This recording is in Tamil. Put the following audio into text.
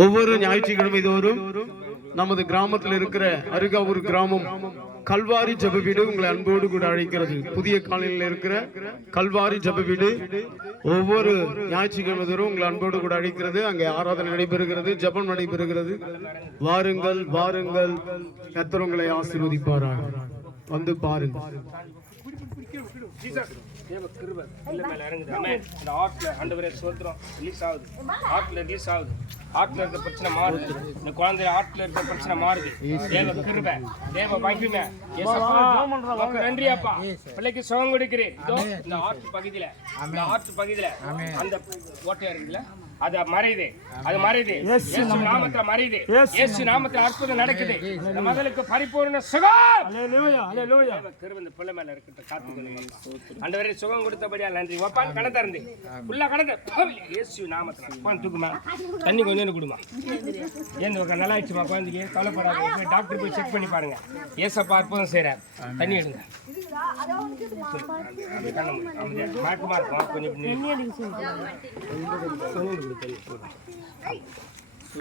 ஒவ்வொரு ஞாயிற்றுக்கிழமை தோறும் நமது கிராமத்தில் இருக்கிற அருகாவூர் கிராமம் கல்வாரி ஜெப வீடு உங்களை அன்போடு கூட அழைக்கிறது. புதிய காலையில் இருக்கிற கல்வாரி ஜெப வீடு ஒவ்வொரு ஞாயிற்றுக்கிழமை தோறும் உங்களை அன்போடு கூட அழைக்கிறது. அங்கே ஆராதனை நடைபெறுகிறது, ஜெபம் நடைபெறுகிறது. வாருங்கள் வாருங்கள், கர்த்தர் உங்களை ஆசீர்வதிப்பாராக. வந்து பாருங்கள். தேவ கிருபை இல்ல மேல இறங்குது. ஆமென். அந்த ஹார்ட்ல ஆண்டவரே ஸ்தோத்திரம் ரிலீஸ் ஆகுது. ஹார்ட்ல ரிலீஸ் ஆகுது. ஹார்ட்ல இருக்க பிரச்சனை மாறுது. இந்த குழந்தை ஹார்ட்ல இருக்க பிரச்சனை மாறுது. தேவ கிருபை, தேவ மகிமை. இயேசுப்பா உமக்கு நன்றி அப்பா. பிள்ளைக்கு சுகம் கொடுக்கிறேன். இதோ இந்த ஹார்ட் பகுதியில, இந்த ஹார்ட் பகுதியில அந்த ஓட்டையா இருக்குல்ல, அது மறையுது, அது மறையுது. இயேசு நாமத்துல மறையுது. இயேசு நாமத்துல அற்புதம் நடக்குது. இந்த மகளுக்கு பரிபூர்ண சுகம். ஹல்லேலூயா ஹல்லேலூயா. கிருபை இந்த பிள்ளை மேல இருக்கட்டும். காத்துக்கொள்ளுங்க ஆண்டவரே. சுகம் கொடுத்தபடியா நன்றி. ஒப்பான் கண திறந்து ஃபுல்லா கணக்கு இயேசு நாமத்துல ஒப்பான் தூக்குமா. தண்ணி கொஞ்சம் கொடுமா. ஏன் நல்லா ஆயிடுச்சுமா குழந்தைக்கு, கவலைப்படாத. டாக்டர் போய் செக் பண்ணி பாருங்க. ஏசப்பா அற்புதம் செய்றார். தண்ணி எடுங்க. மயக்கமா இருக்கும் கொஞ்சம்.